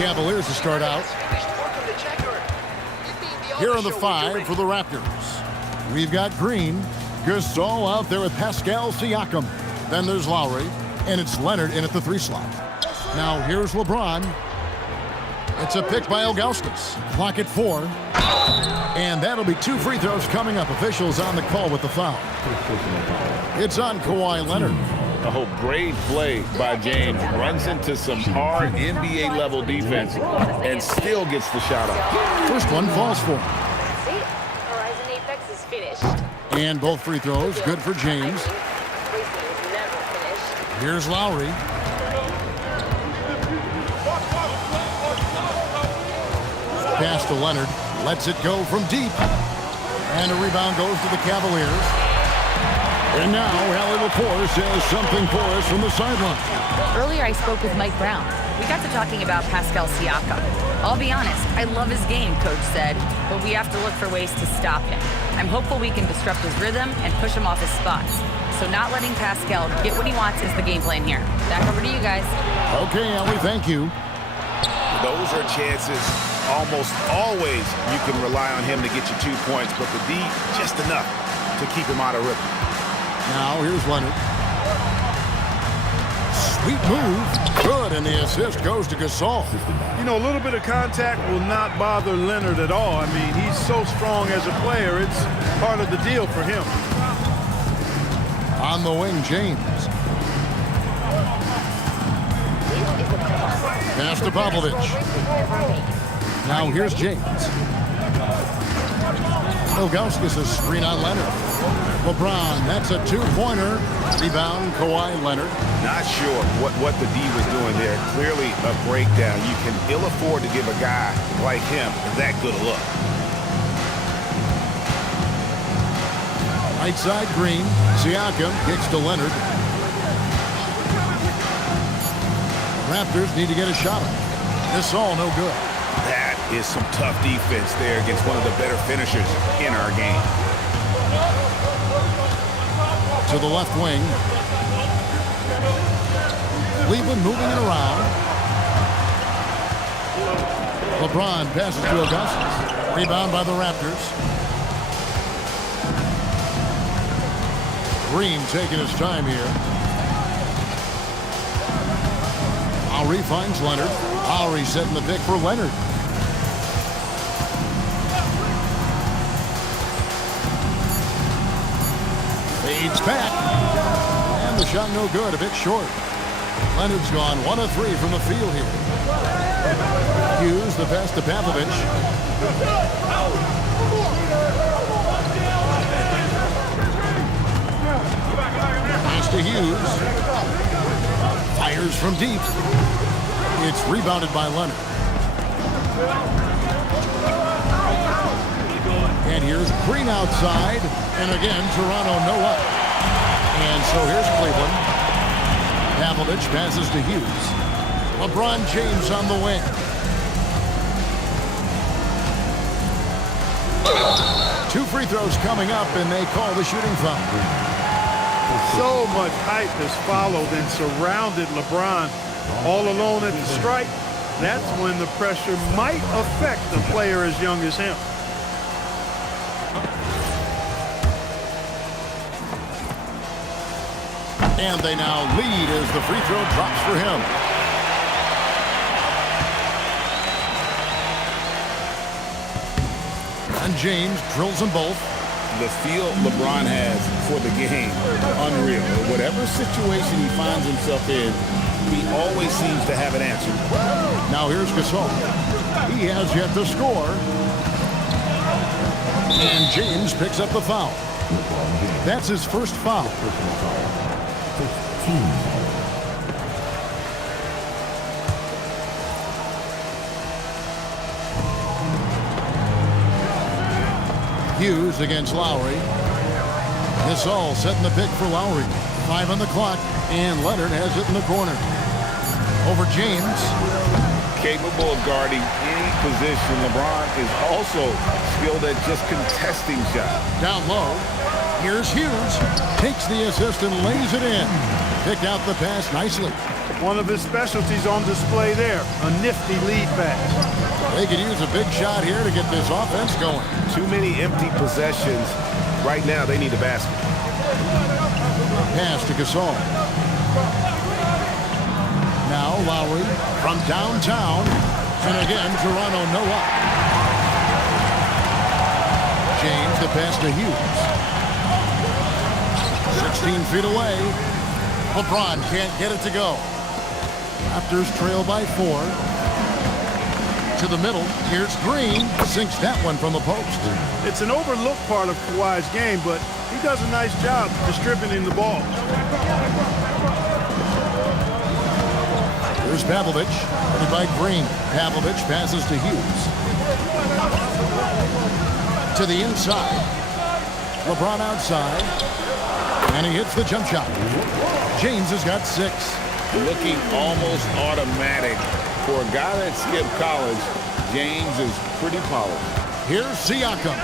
Cavaliers to start out. Here are the 5 for the Raptors. We've got Green, Gasol out there with Pascal Siakam. Then there's Lowry, and it's Leonard in at the 3 slot. Now here's LeBron. It's a pick by Ilgauskas. Clock at 4. And that'll be 2 free throws coming up. Officials on the call with the foul. It's on Kawhi Leonard. Oh, great play by James. Runs into some hard NBA-level defense and still gets the shot off. First one falls for him. That's it. Horizon Apex is finished. And both free throws good for James. Racing is never finished. Here's Lowry. Pass to Leonard. Lets it go from deep. And a rebound goes to the Cavaliers. And now Allie LaForce says something for us from the sideline. Earlier I spoke with Mike Brown. We got to talking about Pascal Siakam. I'll be honest, I love his game, Coach said, but we have to look for ways to stop him. I'm hopeful we can disrupt his rhythm and push him off his spots. So not letting Pascal get what he wants is the game plan here. Back over to you guys. Okay, Allie, thank you. Those are chances. Almost always you can rely on him to get you 2 points, but the D, just enough to keep him out of rhythm. Now here's Leonard. Sweet move. Good, and the assist goes to Gasol. You know, a little bit of contact will not bother Leonard at all. I mean, he's so strong as a player. It's part of the deal for him. On the wing, James. Pass to Popovich. Now here's James. Ilgauskas a screen on Leonard. LeBron, that's a 2-pointer. Rebound, Kawhi Leonard. Not sure what the D was doing there. Clearly a breakdown. You can ill afford to give a guy like him that good a look. Right side, Green. Siakam kicks to Leonard. Raptors need to get a shot up. This all no good. That is some tough defense there against one of the better finishers in our game. To the left wing. Cleveland moving it around. LeBron passes to Augustus. Rebound by the Raptors. Green taking his time here. Lowry finds Leonard. Lowry setting the pick for Leonard. Fades back. And the shot no good, a bit short. Leonard's gone 1 of 3 from the field here. Hughes, the pass to Popovich. Pass to Hughes. Fires from deep. It's rebounded by Leonard. And here's Green outside. And again, Toronto no up. And so here's Cleveland. Pavlovich passes to Hughes. LeBron James on the wing. Two free throws coming up, and they call the shooting foul. So much hype has followed and surrounded LeBron. All alone at the stripe, that's when the pressure might affect a player as young as him. And they now lead as the free throw drops for him. And James drills them both. The feel LeBron has for the game, unreal. Whatever situation he finds himself in, he always seems to have an answer. Now here's Gasol. He has yet to score. And James picks up the foul. That's his first foul. Hughes against Lowry. Gasol setting the pick for Lowry. 5 on the clock, and Leonard has it in the corner. Over James. Capable of guarding any position. LeBron is also skilled at just contesting shots. Down low. Here's Hughes. Takes the assist and lays it in. Picked out the pass nicely. One of his specialties on display there, a nifty lead pass. They could use a big shot here to get this offense going. Too many empty possessions. Right now, they need a basket. Pass to Gasol. Now Lowry from downtown. And again, Toronto no up. James, the pass to Hughes. 16 feet away. LeBron can't get it to go. Raptors trail by 4. To the middle. Here's Green. Sinks that one from the post. It's an overlooked part of Kawhi's game, but he does a nice job distributing the ball. Here's Pavlovich. Headed by Green. Pavlovich passes to Hughes. To the inside. LeBron outside. And he hits the jump shot. James has got 6. Looking almost automatic. For a guy that skipped college, James is pretty polished. Here's Siakam.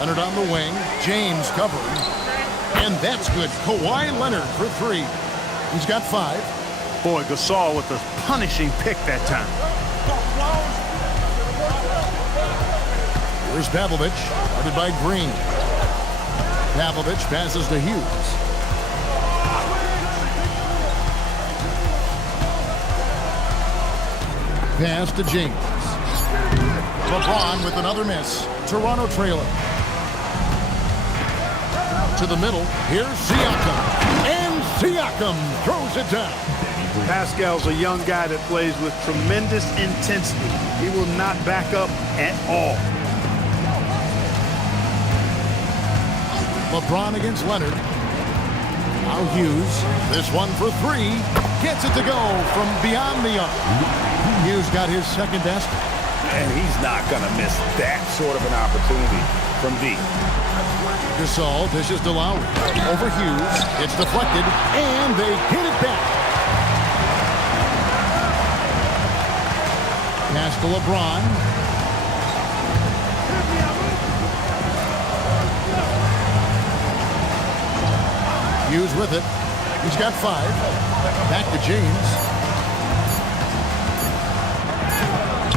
Leonard on the wing. James covering. And that's good. Kawhi Leonard for 3. He's got 5. Boy, Gasol with a punishing pick that time. Here's Pavlovich. Guarded by Green. Pavlovich passes to Hughes. Pass to James. LeBron with another miss. Toronto trailing. To the middle. Here's Siakam. And Siakam throws it down. Pascal's a young guy that plays with tremendous intensity. He will not back up at all. LeBron against Leonard. Now Hughes. This one for 3. Gets it to go from beyond the arc. Hughes got his second basket. And he's not going to miss that sort of an opportunity from deep. Gasol dishes to Lowry. Over Hughes. It's deflected. And they get it back. Pass to LeBron. Hughes with it. He's got 5. Back to James.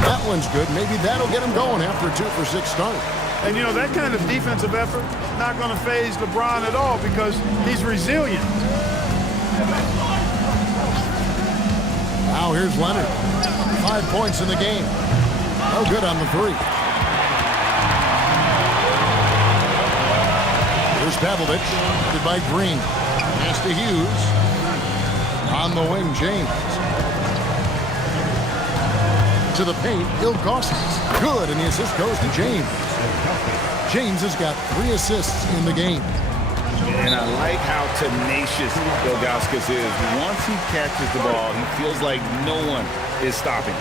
That one's good. Maybe that'll get him going after a 2 for 6 start. And, you know, that kind of defensive effort not going to faze LeBron at all because he's resilient. Now here's Leonard. 5 points in the game. No good on the 3. Here's Pavlovich. Headed by Green. Pass to Hughes. On the wing, James. To the paint, Ilgauskas. Good, and the assist goes to James. James has got 3 assists in the game. And I like how tenacious Ilgauskas is. Once he catches the ball, he feels like no one is stopping.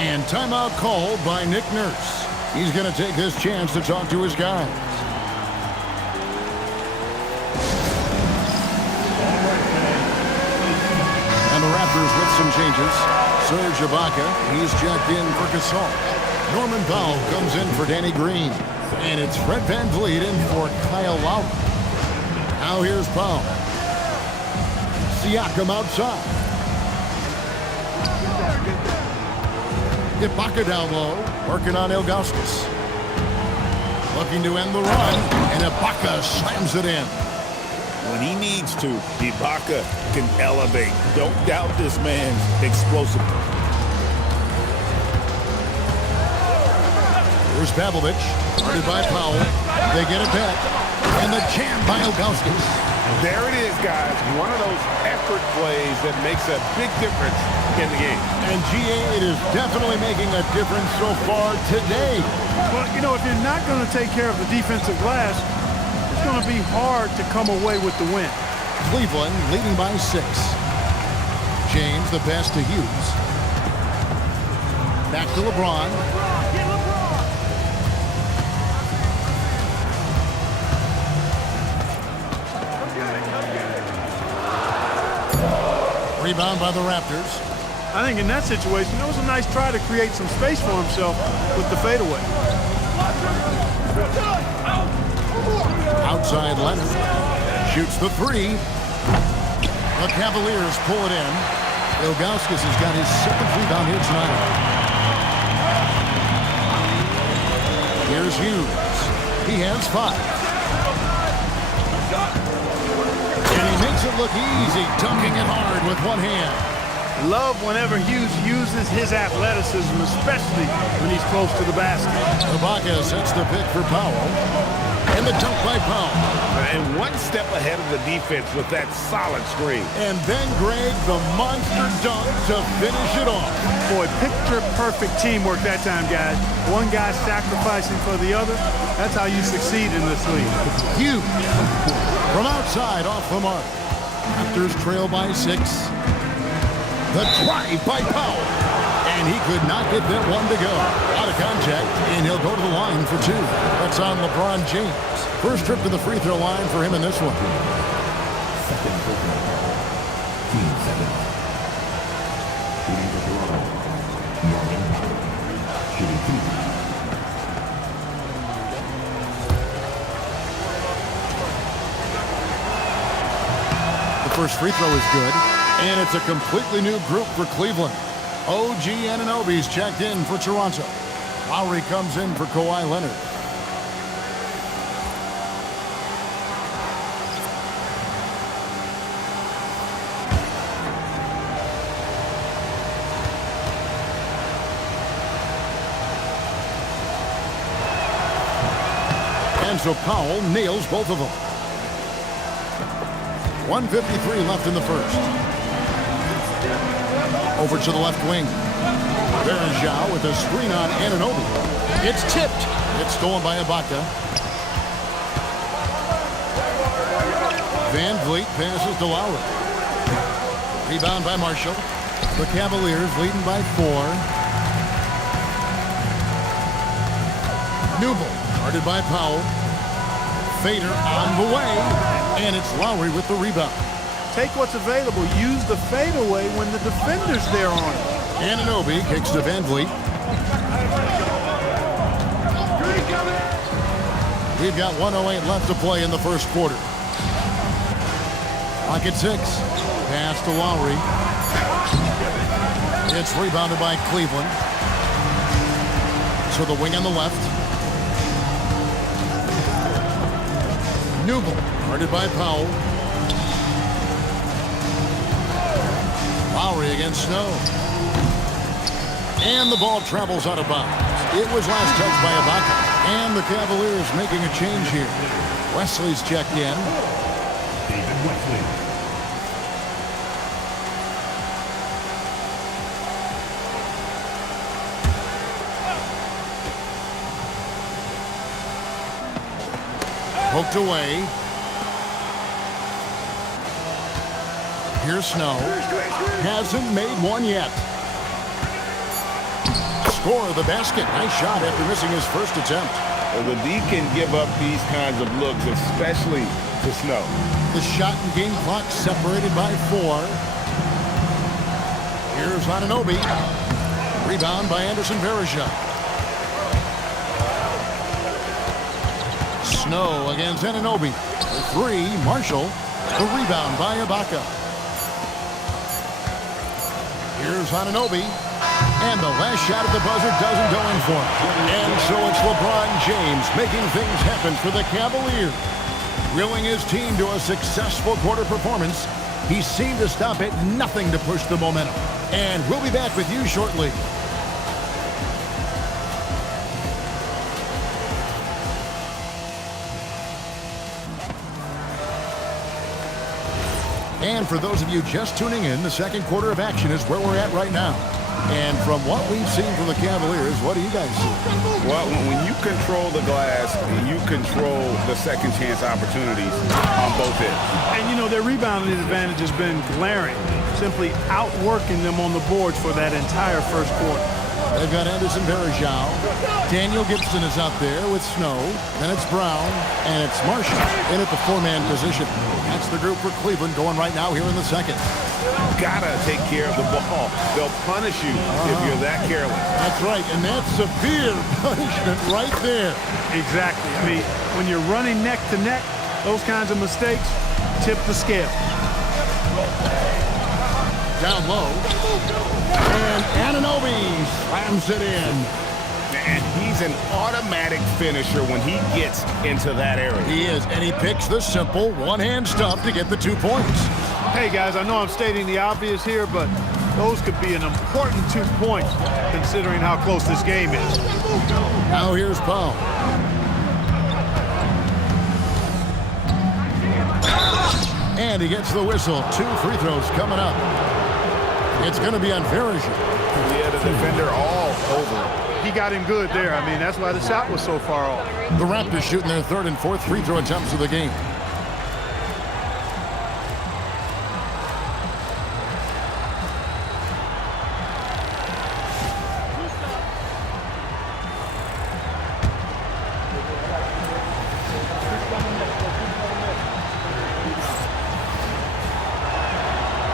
And timeout called by Nick Nurse. He's going to take this chance to talk to his guys. And the Raptors with some changes. Serge Ibaka, he's checked in for Gasol. Norman Powell comes in for Danny Green. And it's Fred VanVleet in for Kyle Lowry. Now here's Powell. Siakam outside. Ibaka down low, working on Ilgauskas. Looking to end the run, and Ibaka slams it in. When he needs to, Ibaka can elevate. Don't doubt this man's explosiveness. Here's Pavlovich, guarded by Powell. They get it back, and the jam by Ilgauskas. There it is, guys. One of those effort plays that makes a big difference in the game. And GA, it is definitely making a difference so far today. Well, you know, if you're not going to take care of the defensive glass, it's going to be hard to come away with the win. Cleveland leading by 6. James, the pass to Hughes. Back to LeBron. Rebound by the Raptors. I think in that situation, that was a nice try to create some space for himself with the fadeaway. Outside Leonard. Shoots the 3. The Cavaliers pull it in. Ilgauskas has got his 7th rebound here tonight. Here's Hughes. He has 5. And he makes it look easy, dunking it hard with one hand. Love whenever Hughes uses his athleticism, especially when he's close to the basket. Ibaka sets the pick for Powell. And the dunk by Powell. And one step ahead of the defense with that solid screen. And then Greg, the monster dunk to finish it off. Boy, picture-perfect teamwork that time, guys. One guy sacrificing for the other. That's how you succeed in this league. Hughes from outside off the mark. Raptors trail by 6. The drive by Powell. And he could not get that one to go. Out of contact, and he'll go to the line for 2. That's on LeBron James. First trip to the free throw line for him in this one. Second football. Team 7. Shooting for Toronto. Norman Powell. Shooting 2. The first free throw is good. And it's a completely new group for Cleveland. OG Anunoby's checked in for Toronto. Lowry comes in for Kawhi Leonard. And so Powell nails both of them. 1:53 left in the first. Over to the left wing. There's Zhao with a screen on Anunoby. It's tipped. It's stolen by Ibaka. Van Vliet passes to Lowry. Rebound by Marshall. The Cavaliers leading by 4. Newble guarded by Powell. Fader on the way. And it's Lowry with the rebound. Take what's available. Use the fadeaway when the defender's there on it. Anunoby kicks to Van Vliet. We've got 1:08 left to play in the first quarter. Clock at 6. Pass to Lowry. It's rebounded by Cleveland. To the wing on the left. Newble guarded by Powell. Lowry against Snow. And the ball travels out of bounds. It was last touched by Ibaka. And the Cavaliers making a change here. Wesley's checked in. David Wesley. Poked away. Here's Snow. Hasn't made one yet. Score the basket. Nice shot after missing his first attempt. Well, the D can give up these kinds of looks, especially to Snow. The shot and game clock separated by 4. Here's Anunoby. Rebound by Anderson Varejao. Snow against Anunoby. For 3, Marshall. The rebound by Ibaka. Here's Anunoby. And the last shot at the buzzer doesn't go in for him. And so it's LeBron James making things happen for the Cavaliers. Willing his team to a successful quarter performance, he seemed to stop at nothing to push the momentum. And we'll be back with you shortly. And for those of you just tuning in, the second quarter of action is where we're at right now. And from what we've seen from the Cavaliers, what do you guys see? Well, when you control the glass, you control the second chance opportunities on both ends. And, you know, their rebounding advantage has been glaring, simply outworking them on the boards for that entire first quarter. They've got Anderson Varejao. Daniel Gibson is out there with Snow. Then it's Brown. And it's Marshall in at the 4-man position. That's the group for Cleveland going right now here in the second. Gotta take care of the ball. They'll punish you if you're that careless. That's right, and that's severe punishment right there. Exactly. I mean, when you're running neck to neck, those kinds of mistakes tip the scale. Down low. And Anunoby slams it in. And he's an automatic finisher when he gets into that area. He is, and he picks the simple one-hand stuff to get the 2 points. Hey, guys, I know I'm stating the obvious here, but those could be an important 2 points considering how close this game is. Now here's Powell. And he gets the whistle. 2 free throws coming up. It's going to be on Verija. Yeah, the defender all over. He got him good there. I mean, that's why the shot was so far off. The Raptors shooting their 3rd and 4th free throw attempts of the game.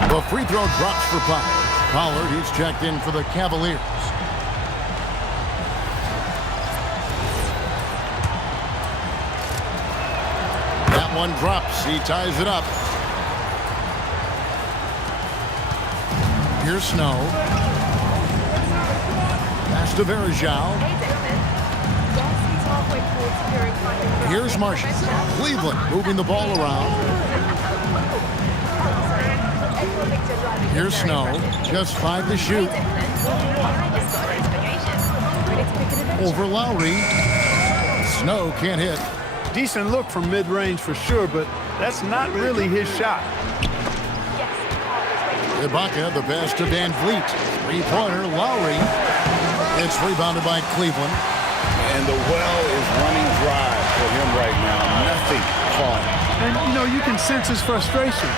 The free throw drops for Pollard. Pollard, he's checked in for the Cavaliers. That one drops. He ties it up. Here's Snow. Pass to Verija. Here's Marshall. Cleveland moving the ball around. Here's Snow. Just 5 to shoot. Over Lowry. Snow can't hit. Decent look from mid-range for sure, but that's not really his shot. Ibaka, the pass to Van Vliet. 3-pointer, Lowry. It's rebounded by Cleveland. And the well is running dry for him right now. Nothing falling. And, you know, you can sense his frustration.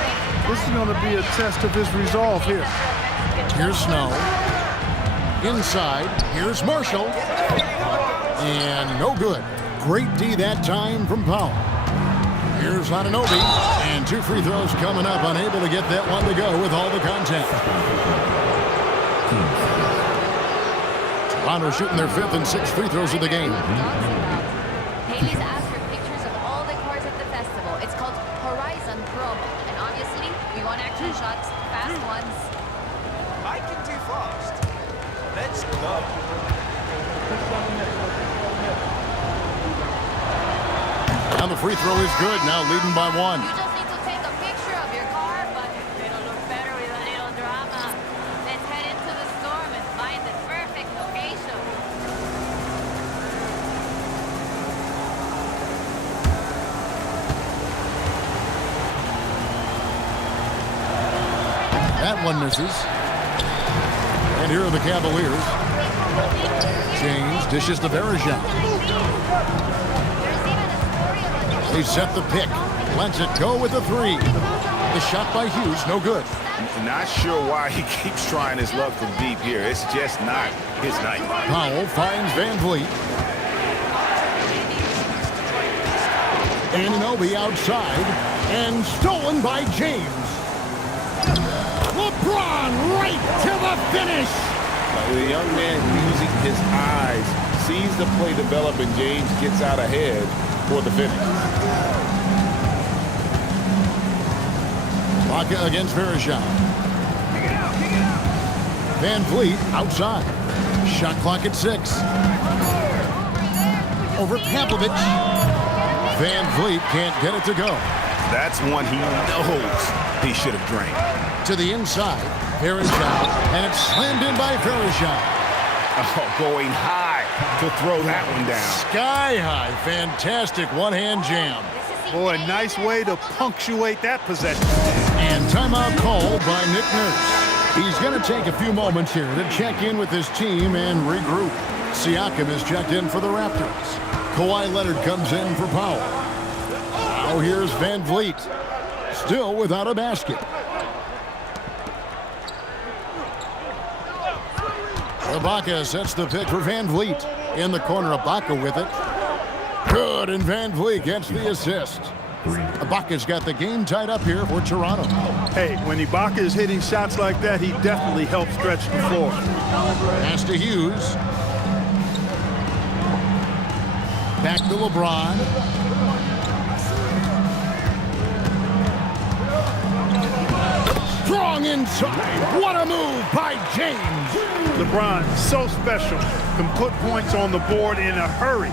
This is going to be a test of his resolve here. Here's Snow. Inside, here's Marshall. And no good. Great D that time from Powell. Here's Anunoby. And 2 free throws coming up. Unable to get that one to go with all the contact. Toronto shooting their 5th and 6th free throws of the game. Haley's asked for pictures of all the cars at the festival. It's called Horizon Promo. And obviously, we want action shots, fast ones. I can do fast. Let's go. And the free throw is good. Now leading by 1. You just need to take a picture of your car, but it'll look better with a little drama. Let's head into the storm and find the perfect location. That one misses. And here are the Cavaliers. James dishes to Verija. They set the pick. Lets it go with the 3. The shot by Hughes, no good. Not sure why he keeps trying his luck from deep here. It's just not his night. Powell finds Van Vliet. Anunoby outside. And stolen by James. LeBron right to the finish. The young man using his eyes, sees the play develop, and James gets out ahead for the finish. Ibaka against Verija. Van Vliet outside. Shot clock at 6. Over Pavlovich. Van Vliet can't get it to go. That's one he knows he should have drained. To the inside. Verija. And it's slammed in by Verija. Oh, going high to throw that one down. Sky high. Fantastic one-hand jam. Boy, nice way to punctuate that possession. And timeout called by Nick Nurse. He's going to take a few moments here to check in with his team and regroup. Siakam is checked in for the Raptors. Kawhi Leonard comes in for Powell. Now here's Van Vliet. Still without a basket. Ibaka sets the pick for Van Vliet. In the corner, Ibaka with it. Good, and Van Vliet gets the assist. Ibaka's got the game tied up here for Toronto. Hey, when Ibaka is hitting shots like that, he definitely helps stretch the floor. Pass to Hughes. Back to LeBron. Long inside. What a move by James. LeBron, so special. Can put points on the board in a hurry.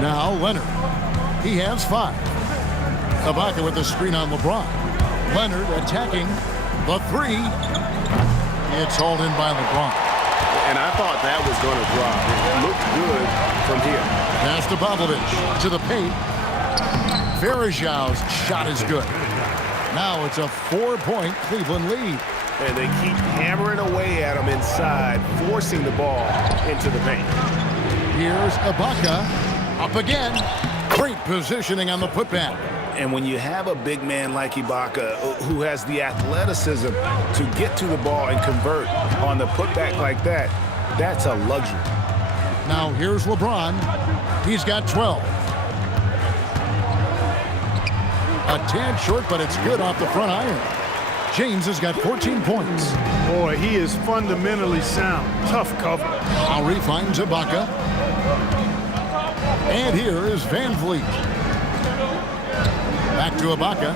Now Leonard. He has 5. Ibaka with the screen on LeBron. Leonard attacking the 3. It's hauled in by LeBron. And I thought that was going to drop. It looked good from here. Pass to Popovich to the paint. Verajau's shot is good. Now it's a 4-point Cleveland lead. And they keep hammering away at him inside, forcing the ball into the paint. Here's Ibaka. Up again. Great positioning on the putback. And when you have a big man like Ibaka who has the athleticism to get to the ball and convert on the putback like that, that's a luxury. Now here's LeBron. He's got 12. A tad short, but it's good off the front iron. James has got 14 points. Boy, he is fundamentally sound. Tough cover. Lowry finds Ibaka. And here is Van Vliet. Back to Ibaka.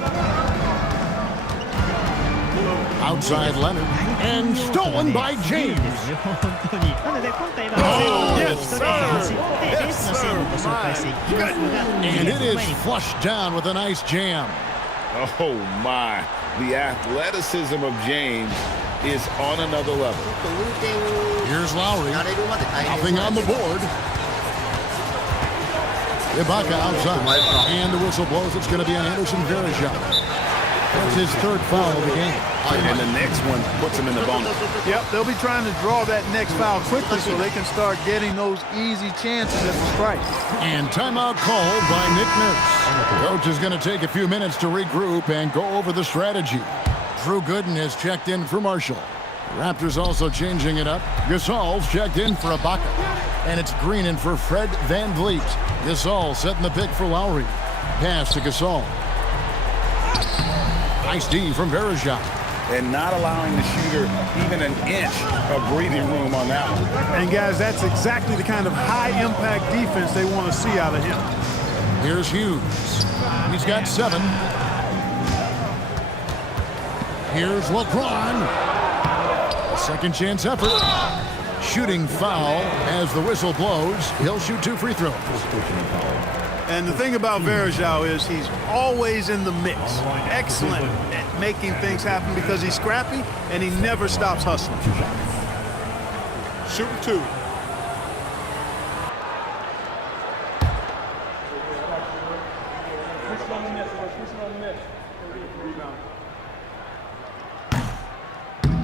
Outside Leonard. And stolen by James. Oh, yes, sir. Yes, sir. And it is flushed down with a nice jam. Oh, my. The athleticism of James is on another level. Here's Lowry. Nothing on the board. Ibaka outside. And the whistle blows. It's going to be on Anderson Verajau. That's his 3rd foul of the game. And the next one puts him in the bonus. Yep, they'll be trying to draw that next foul quickly so they can start getting those easy chances at the strike. And timeout called by Nick Nurse. Coach is going to take a few minutes to regroup and go over the strategy. Drew Gooden has checked in for Marshall. Raptors also changing it up. Gasol's checked in for Ibaka. And it's Green in for Fred Van Vliet. Gasol setting the pick for Lowry. Pass to Gasol. Nice D from Verajau. And not allowing the shooter even an inch of breathing room on that one. And guys, that's exactly the kind of high-impact defense they want to see out of him. Here's Hughes. He's got 7. Here's LeBron. A second chance effort. Shooting foul as the whistle blows. He'll shoot 2 free throws. And the thing about Verajau is he's always in the mix. Excellent at making things happen because he's scrappy and he never stops hustling. Shooting 2.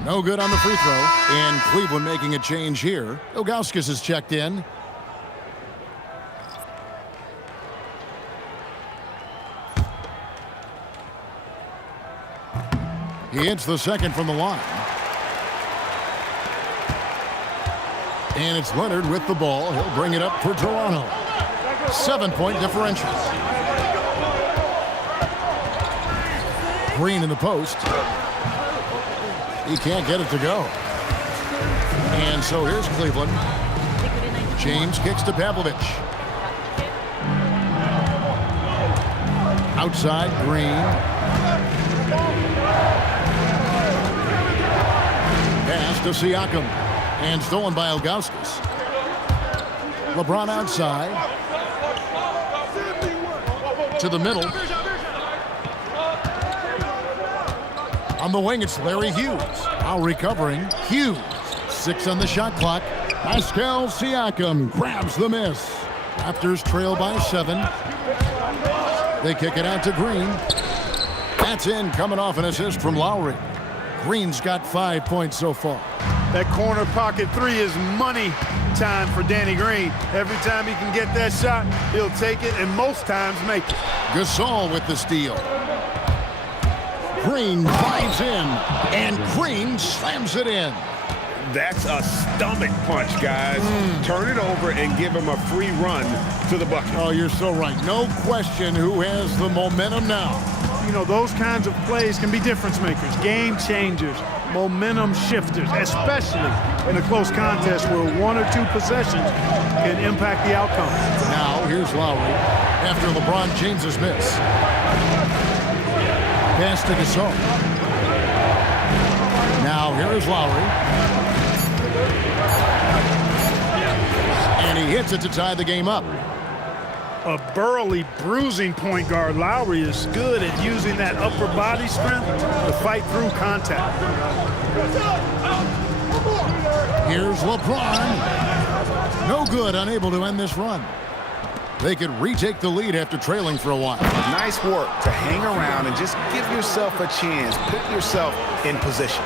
No good on the free throw. And Cleveland making a change here. Ilgauskas is checked in. He hits the second from the line. And it's Leonard with the ball. He'll bring it up for Toronto. 7-point differential. Green in the post. He can't get it to go. And so here's Cleveland. James kicks to Pavlovich. Outside, Green. Pass to Siakam. And stolen by Ilgauskas. LeBron outside. To the middle. On the wing, it's Larry Hughes. Now recovering. Hughes. 6 on the shot clock. Pascal Siakam grabs the miss. Raptors trail by 7. They kick it out to Green. That's in, coming off an assist from Lowry. Green's got 5 points so far. That corner pocket 3 is money time for Danny Green. Every time he can get that shot, he'll take it and most times make it. Gasol with the steal. Green drives in, and Green slams it in. That's a stomach punch, guys. Turn it over and give him a free run to the bucket. Oh, you're so right. No question who has the momentum now. You know, those kinds of plays can be difference makers, game changers, momentum shifters, especially in a close contest where 1 or 2 possessions can impact the outcome. Now, here's Lowry after LeBron James's miss. Pass to Gasol. Now here is Lowry. And he hits it to tie the game up. A burly, bruising point guard, Lowry is good at using that upper body strength to fight through contact. Here's LeBron. No good, unable to end this run. They could retake the lead after trailing for a while. Nice work to hang around and just give yourself a chance. Put yourself in position.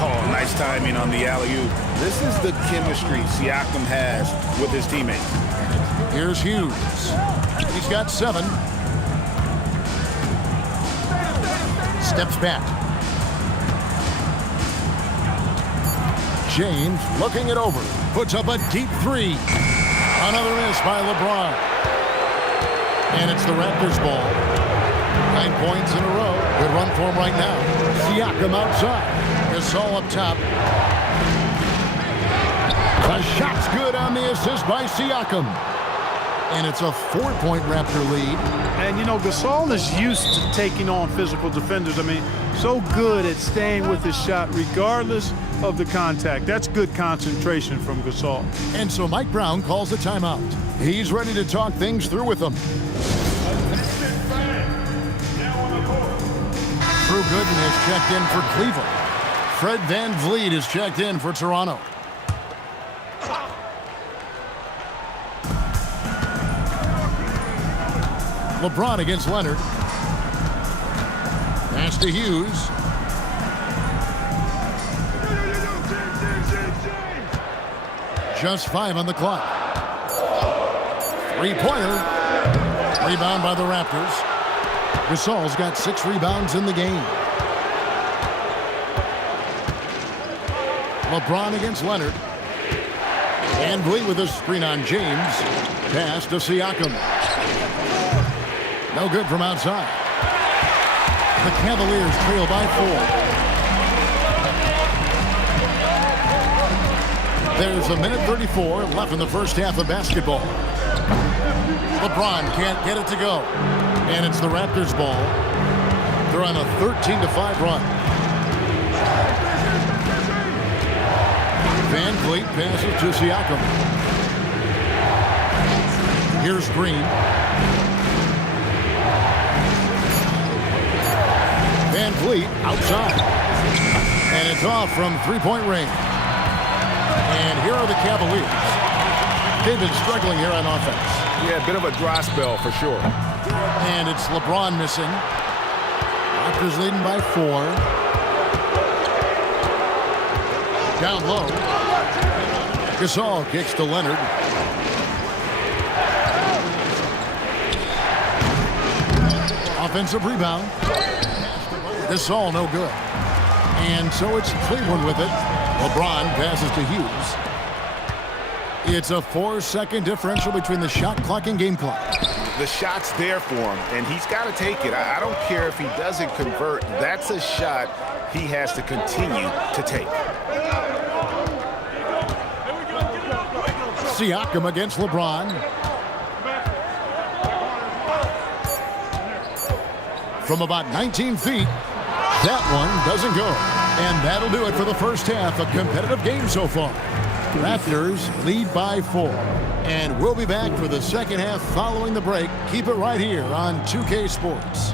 Oh, nice timing on the alley-oop. This is the chemistry Siakam has with his teammates. Here's Hughes. He's got 7. Steps back. James looking it over. Puts up a deep 3. Another miss by LeBron. And it's the Raptors ball. 9 points in a row. Good run for him right now. Siakam outside. Gasol up top. The shot's good on the assist by Siakam. And it's a 4-point Raptor lead. And, you know, Gasol is used to taking on physical defenders. I mean, so good at staying with his shot regardless of the contact. That's good concentration from Gasol. And so Mike Brown calls a timeout. He's ready to talk things through with them. Drew Gooden is checked in for Cleveland. Fred VanVleet is checked in for Toronto. LeBron against Leonard. Pass to Hughes. Just 5 on the clock. 3-pointer. Rebound by the Raptors. Gasol's got 6 rebounds in the game. LeBron against Leonard. VanVleet with a screen on James. Pass to Siakam. No good from outside. The Cavaliers trail by 4. There's 1:34 left in the first half of basketball. LeBron can't get it to go. And it's the Raptors ball. They're on a 13-5 run. VanVleet passes to Siakam. Here's Green. VanVleet outside. And it's off from 3-point range. And here are the Cavaliers. They've been struggling here on offense. Yeah, a bit of a dry spell for sure. And it's LeBron missing. Raptors leading by 4. Down low. Gasol kicks to Leonard. Offensive rebound. Gasol no good. And so it's Cleveland with it. LeBron passes to Hughes. It's a 4-second differential between the shot clock and game clock. The shot's there for him, and he's got to take it. I don't care if he doesn't convert. That's a shot he has to continue to take. Siakam against LeBron. From about 19 feet, that one doesn't go. And that'll do it for the first half. A competitive game so far. Raptors lead by 4. And we'll be back for the second half following the break. Keep it right here on 2K Sports.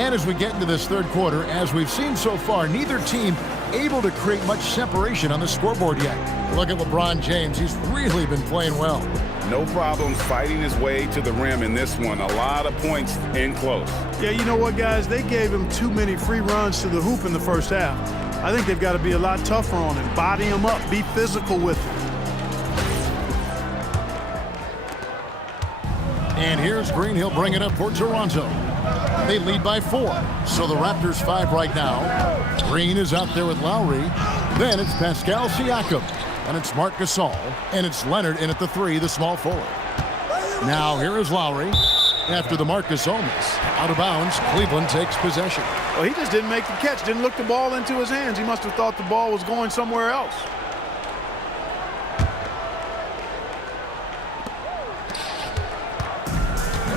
And as we get into this third quarter, as we've seen so far, neither team able to create much separation on the scoreboard yet. Look at LeBron James. He's really been playing well. No problems fighting his way to the rim in this one. A lot of points in close. Yeah, you know what, guys? They gave him too many free runs to the hoop in the first half. I think they've got to be a lot tougher on him. Body him up. Be physical with him. And here's Green. He'll bring it up for Toronto. They lead by 4. So the Raptors 5 right now. Green is out there with Lowry. Then it's Pascal Siakam. And it's Marc Gasol. And it's Leonard in at the 3, the small forward. Now here is Lowry. After the Marc Gasol miss. Out of bounds, Cleveland takes possession. Well, he just didn't make the catch. Didn't look the ball into his hands. He must have thought the ball was going somewhere else.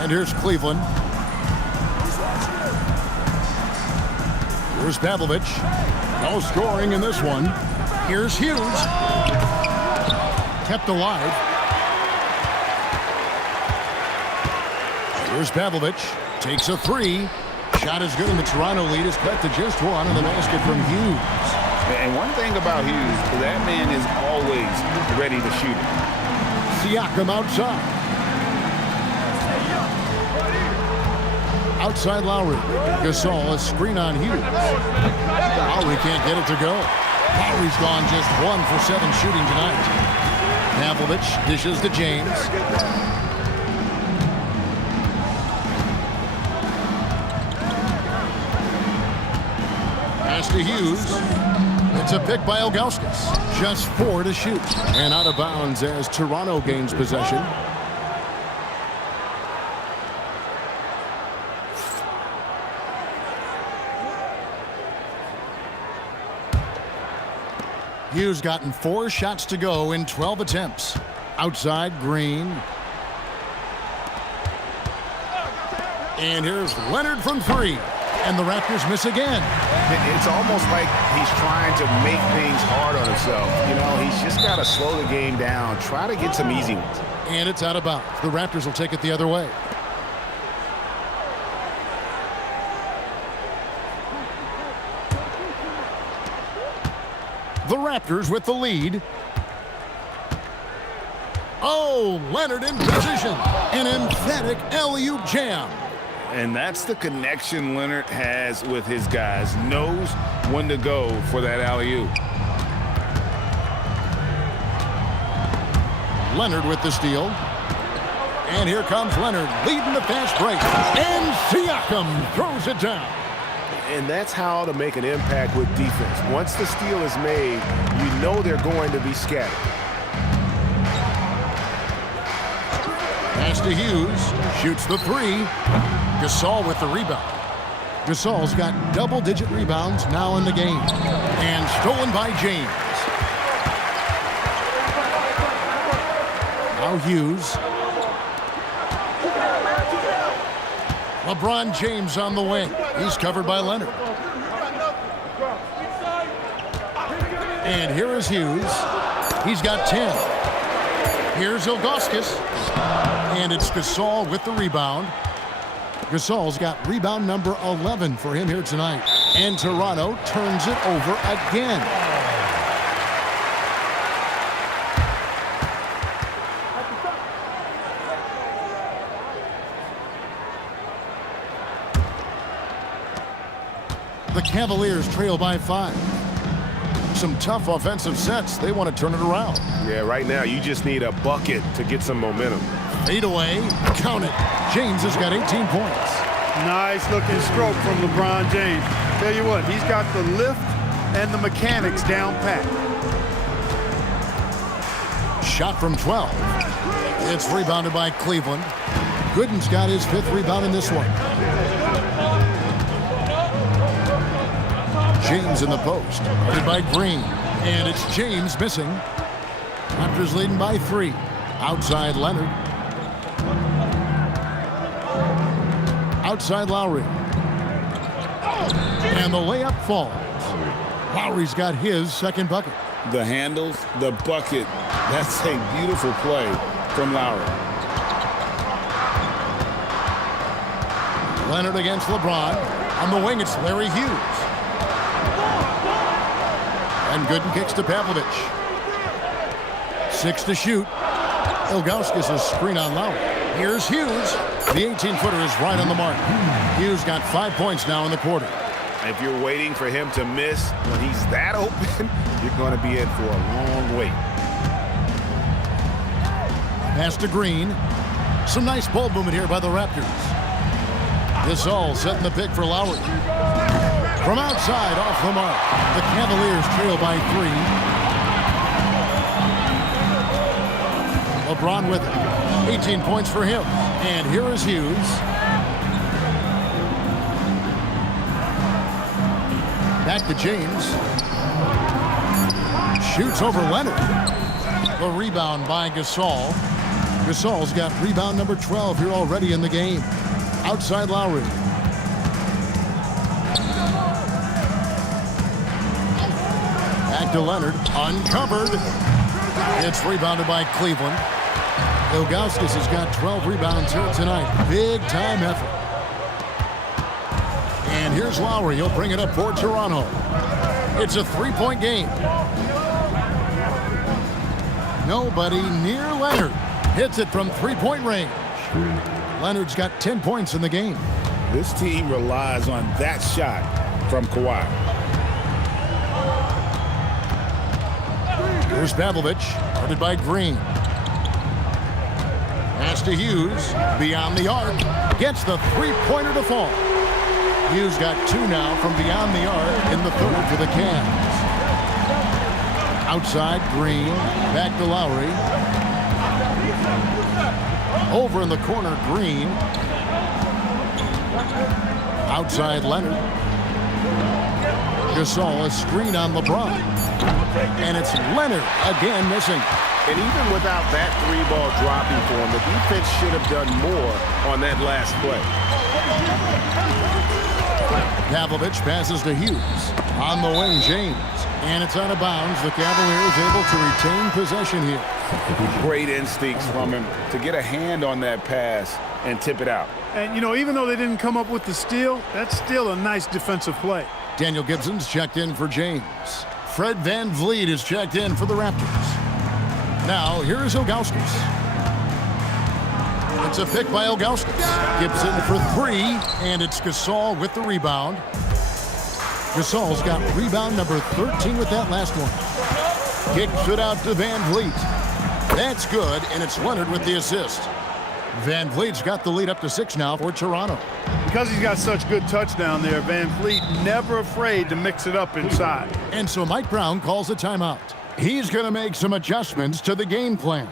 And here's Cleveland. Here's Pavlovich. No scoring in this one. Here's Hughes. Kept alive. Here's Pavlovich. Takes a 3. Shot is good, and the Toronto lead is cut to just 1 on the basket from Hughes. And one thing about Hughes, that man is always ready to shoot it. Siakam outside. Outside Lowry. Gasol, a screen on Hughes. Lowry can't get it to go. Lowry's gone just 1 for 7 shooting tonight. Pavlovich dishes to James. Pass to Hughes. It's a pick by Ilgauskas. Just 4 to shoot. And out of bounds as Toronto gains possession. Hughes gotten 4 shots to go in 12 attempts. Outside, Green. And here's Leonard from 3. And the Raptors miss again. It's almost like he's trying to make things hard on himself. You know, he's just got to slow the game down. Try to get some easy ones. And it's out of bounds. The Raptors will take it the other way. The Raptors with the lead. Oh, Leonard in position. An emphatic alley-oop jam. And that's the connection Leonard has with his guys. Knows when to go for that alley-oop. Leonard with the steal. And here comes Leonard leading the fast break. And Siakam throws it down. And that's how to make an impact with defense. Once the steal is made, you know they're going to be scattered. Pass to Hughes. Shoots the 3. Gasol with the rebound. Gasol's got double-digit rebounds now in the game. And stolen by James. Now Hughes. LeBron James on the wing. He's covered by Leonard. And here is Hughes. He's got 10. Here's Ilgauskas. And it's Gasol with the rebound. Gasol's got rebound number 11 for him here tonight. And Toronto turns it over again. The Cavaliers trail by 5. Some tough offensive sets. They want to turn it around. Yeah, right now you just need a bucket to get some momentum. Fade away. Count it. James has got 18 points. Nice looking stroke from LeBron James. Tell you what, he's got the lift and the mechanics down pat. Shot from 12. It's rebounded by Cleveland. Gooden's got his 5th rebound in this one. James in the post. Guarded by Green. And it's James missing. Raptors leading by 3. Outside Leonard. Outside Lowry. And the layup falls. Lowry's got his 2nd bucket. The handles, the bucket. That's a beautiful play from Lowry. Leonard against LeBron. On the wing, it's Larry Hughes. And Gooden kicks to Pavlovich. 6 to shoot. Ilgauskas is screen on Lowry. Here's Hughes. The 18-footer is right on the mark. Hughes got 5 points now in the quarter. If you're waiting for him to miss when he's that open, you're going to be in for a long wait. Pass to Green. Some nice ball movement here by the Raptors. Gasol setting the pick for Lowry. From outside, off the mark. The Cavaliers trail by 3. LeBron with it. 18 points for him. And here is Hughes. Back to James. Shoots over Leonard. The rebound by Gasol. Gasol's got rebound number 12 here already in the game. Outside Lowry. Back to Leonard. Uncovered. It's rebounded by Cleveland. Ilgauskas has got 12 rebounds here tonight. Big time effort. And here's Lowry. He'll bring it up for Toronto. It's a 3-point game. Nobody near Leonard. Hits it from 3-point range. Leonard's got 10 points in the game. This team relies on that shot from Kawhi. Here's Pavlovich, guarded by Green. Pass to Hughes, beyond the arc. Gets the 3-pointer to fall. Hughes got 2 now from beyond the arc in the third for the Cavs. Outside, Green, back to Lowry. Over in the corner, Green. Outside, Leonard. Gasol, a screen on LeBron. And it's Leonard again missing. And even without that 3-ball dropping for him, the defense should have done more on that last play. Pavlovich passes to Hughes. On the wing, James. And it's out of bounds. The Cavaliers able to retain possession here. Great instincts from him to get a hand on that pass and tip it out. And, you know, even though they didn't come up with the steal, that's still a nice defensive play. Daniel Gibson's checked in for James. Fred VanVleet is checked in for the Raptors. Now, here's Ilgauskas. It's a pick by Ilgauskas. Gibson for 3, and it's Gasol with the rebound. Gasol's got rebound number 13 with that last one. Kicks it out to VanVleet. That's good, and it's Leonard with the assist. VanVleet's got the lead up to 6 now for Toronto. Because he's got such good touch down there, VanVleet never afraid to mix it up inside. And so Mike Brown calls a timeout. He's going to make some adjustments to the game plan.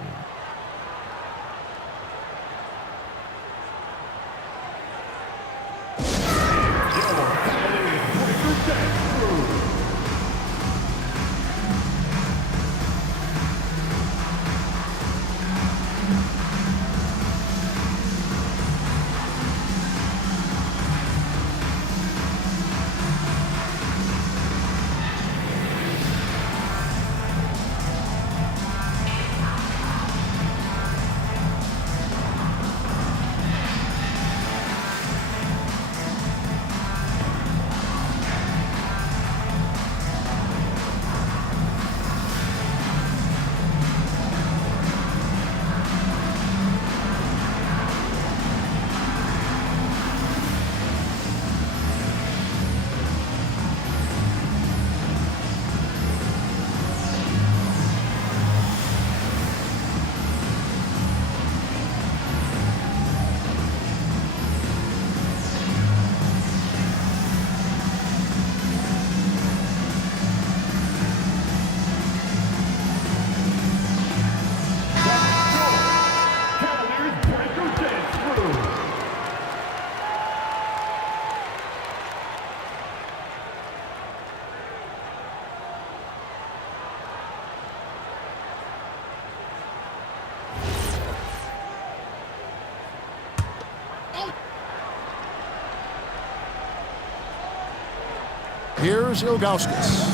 Here's Ilgauskas.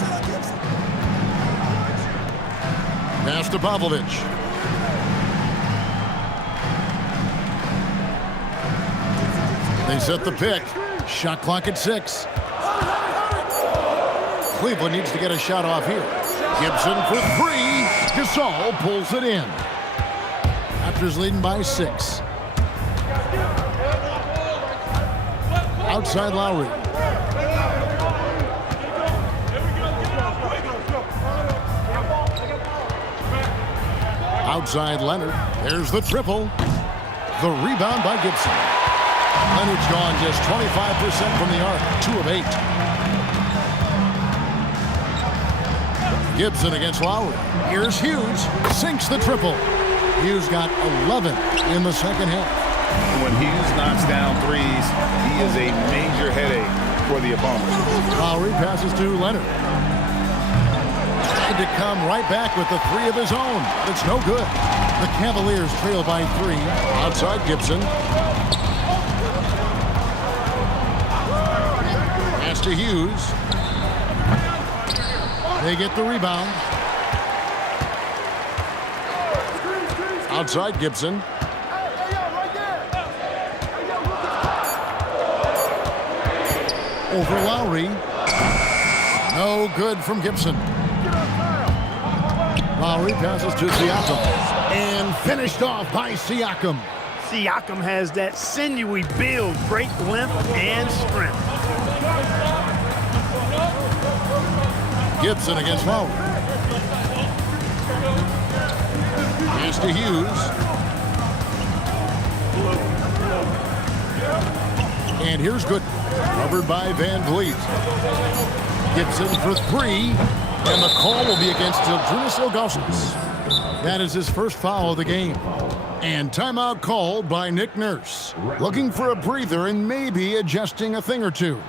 Pass to Pavlovich. They set the pick. Shot clock at 6. Cleveland needs to get a shot off here. Gibson for 3. Gasol pulls it in. Raptors leading by 6. Outside Lowry. Outside Leonard. There's the triple. The rebound by Gibson. Leonard's gone just 25% from the arc. 2 of 8. Gibson against Lowry. Here's Hughes. Sinks the triple. Hughes got 11 in the second half. When Hughes knocks down threes, he is a major headache for the opponent. Lowry passes to Leonard. Tried to come right back with the 3 of his own. But it's no good. The Cavaliers trail by 3. Outside Gibson. Pass to Hughes. They get the rebound. Outside Gibson. Over Lowry. No good from Gibson. Lowry passes to Siakam. And finished off by Siakam. Siakam has that sinewy build, great length and strength. Gibson against Lowry. Pass to Hughes. And here's good. Covered by Van Vliet. Gibson for 3. And the call will be against Zydrunas Ilgauskas. That is his first foul of the game. And timeout called by Nick Nurse. Looking for a breather and maybe adjusting a thing or two.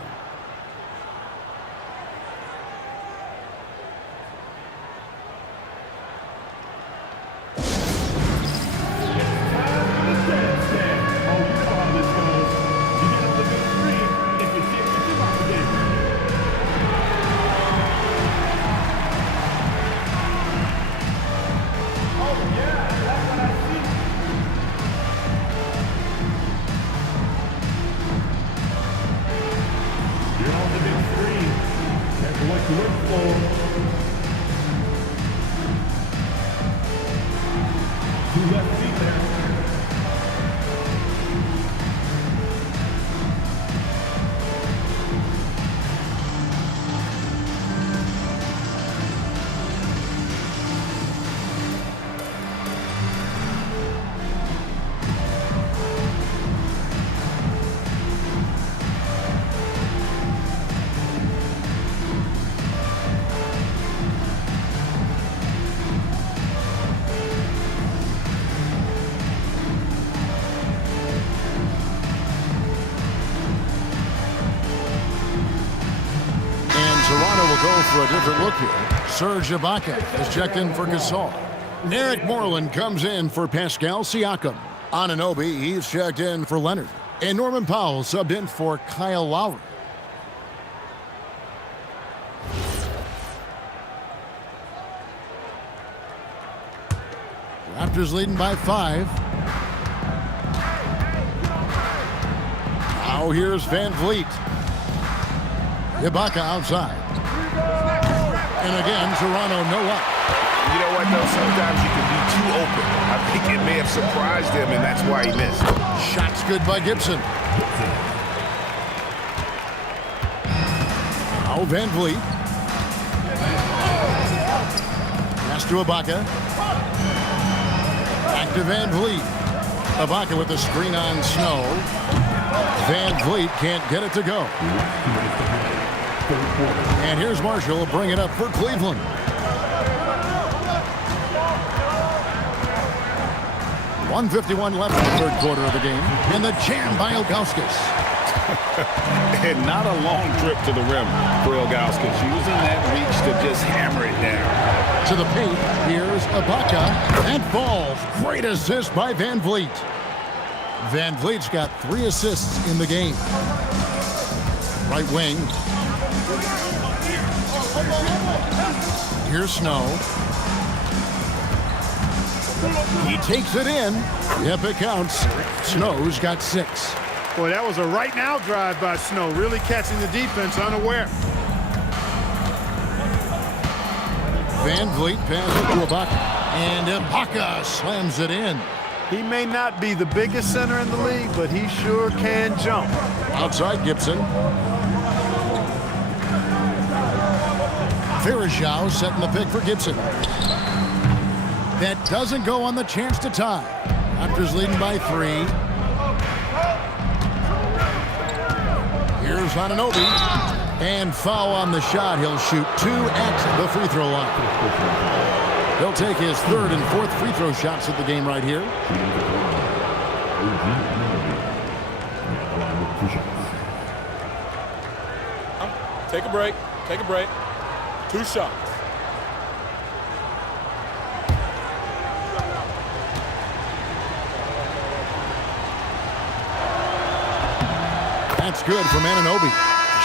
Go for a different look here. Serge Ibaka is checked in for Gasol. Eric Moreland comes in for Pascal Siakam. Anunoby, he's checked in for Leonard. And Norman Powell subbed in for Kyle Lowry. Raptors leading by 5. Now here's Van Vliet. Ibaka outside. And again, Toronto no up. You know what, though? Sometimes you can be too open. I think it may have surprised him, and that's why he missed. Shots good by Gibson. Now Van Vliet. Pass to Ibaka. Back to Van Vliet. Ibaka with the screen on Snow. Van Vliet can't get it to go. And here's Marshall bring it up for Cleveland. .151 left in the third quarter of the game. And the jam by Ilgauskas. And not a long trip to the rim for Ilgauskas. Using that reach to just hammer it down. To the paint, here's Ibaka. And falls. Great assist by Van Vliet. Van Vliet's got 3 assists in the game. Right wing. Here's Snow. He takes it in. Yep, it counts. Snow's got 6. Boy, that was a right now drive by Snow, really catching the defense unaware. Van Vliet passes to Ibaka, and Ibaka slams it in. He may not be the biggest center in the league, but he sure can jump. Outside Gibson. Varejao setting the pick for Gibson. That doesn't go on the chance to tie. Raptors leading by 3. Here's Anunoby. And foul on the shot. He'll shoot 2 at the free throw line. He'll take his 3rd and 4th free throw shots of the game right here. Take a break. Take a break. 2 shots. That's good from Anunoby.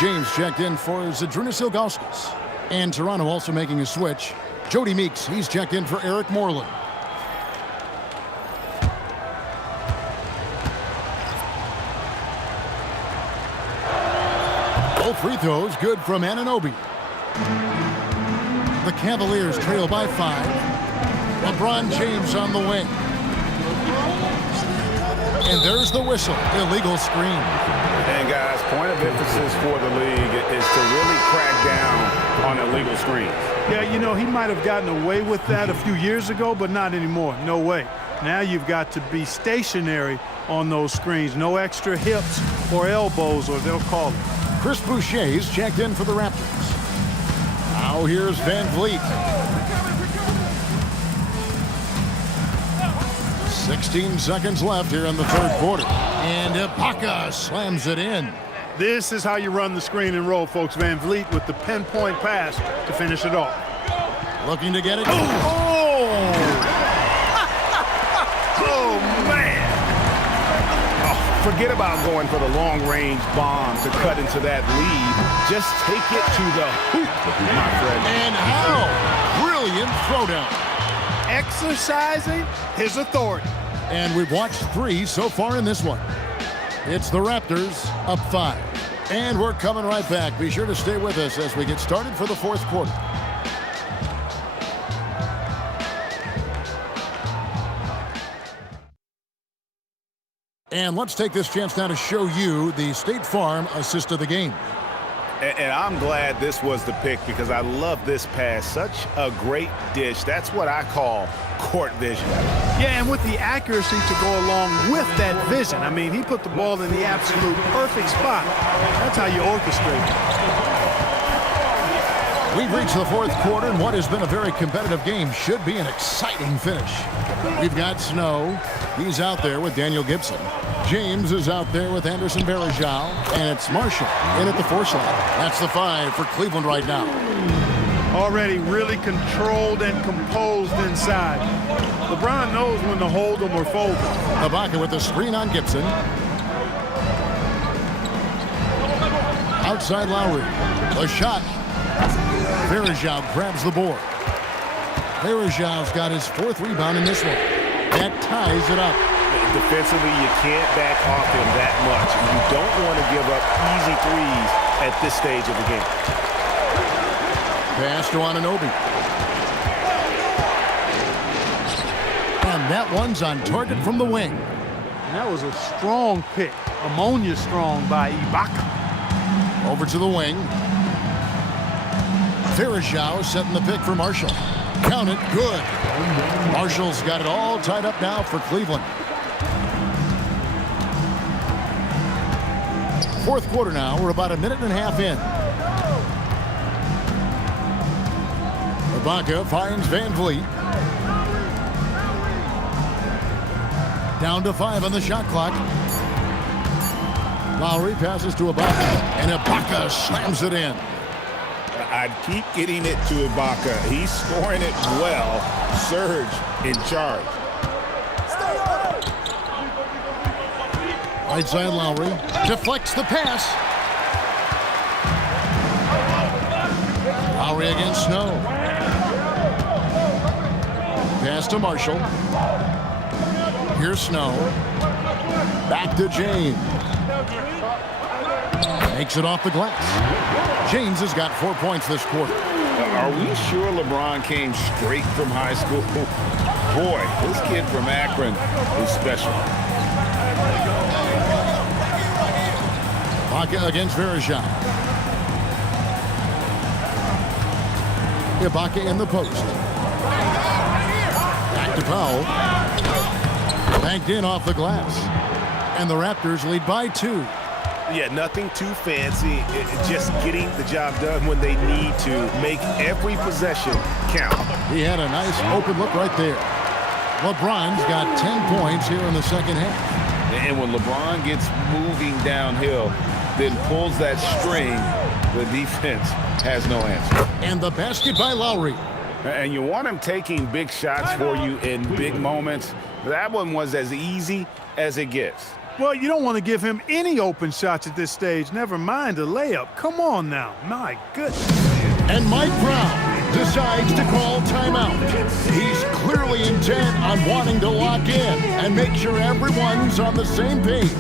James checked in for Zydrunas Ilgauskas. And Toronto also making a switch. Jody Meeks, he's checked in for Eric Moreland. Both free throws good from Anunoby. The Cavaliers trail by 5. LeBron James on the wing. And there's the whistle. Illegal screen. And guys, point of emphasis for the league is to really crack down on illegal screens. Yeah, you know, he might have gotten away with that a few years ago, but not anymore. No way. Now you've got to be stationary on those screens. No extra hips or elbows, or they'll call it. Chris Boucher's checked in for the Raptors. Now here's Van Vliet. 16 seconds left here in the 3rd quarter. And Ibaka slams it in. This is how you run the screen and roll, folks. Van Vliet with the pinpoint pass to finish it off. Looking to get it. Oh, oh man. Oh, forget about going for the long-range bomb to cut into that lead. Just take it to the hoop, my friend. And how brilliant throwdown. Exercising his authority. And we've watched 3 so far in this one. It's the Raptors up 5. And we're coming right back. Be sure to stay with us as we get started for the 4th quarter. And let's take this chance now to show you the State Farm assist of the game. And I'm glad this was the pick because I love this pass. Such a great dish. That's what I call court vision. Yeah, and with the accuracy to go along with that vision. I mean, he put the ball in the absolute perfect spot. That's how you orchestrate it. We've reached the 4th quarter, and what has been a very competitive game should be an exciting finish. We've got Snow. He's out there with Daniel Gibson. James is out there with Anderson Varejao, and it's Marshall in at the 4 slot. That's the 5 for Cleveland right now. Already really controlled and composed inside. LeBron knows when to hold them or fold them. Ibaka with the screen on Gibson. Outside Lowry. The shot. Varejao grabs the board. Varejao's got his 4th rebound in this one. That ties it up. Defensively, you can't back off him that much. You don't want to give up easy threes at this stage of the game. Pass to Anunoby. And that one's on target from the wing. And that was a strong pick. Ammonia strong by Ibaka. Over to the wing. Varejao setting the pick for Marshall. Count it, good. Marshall's got it all tied up now for Cleveland. 4th quarter now. We're about a minute and a half in. Ibaka finds Van Vliet. Down to 5 on the shot clock. Lowry passes to Ibaka, and Ibaka slams it in. I'd keep getting it to Ibaka. He's scoring it well. Serge in charge. Right side Lowry deflects the pass. Lowry against Snow. Pass to Marshall. Here's Snow. Back to James. Makes it off the glass. James has got 4 points this quarter. Are we sure LeBron came straight from high school? Boy, this kid from Akron is special. Ibaka against Verejao. Ibaka in the post. Back to Powell. Banked in off the glass. And the Raptors lead by 2. Yeah, nothing too fancy. Just getting the job done when they need to. Make every possession count. He had a nice open look right there. LeBron's got 10 points here in the second half. And when LeBron gets moving downhill, then pulls that string, the defense has no answer. And the basket by Lowry. And you want him taking big shots for you in big moments. That one was as easy as it gets. Well, you don't want to give him any open shots at this stage. Never mind a layup. Come on now. My goodness. And Mike Brown decides to call timeout. He's clearly intent on wanting to lock in and make sure everyone's on the same page.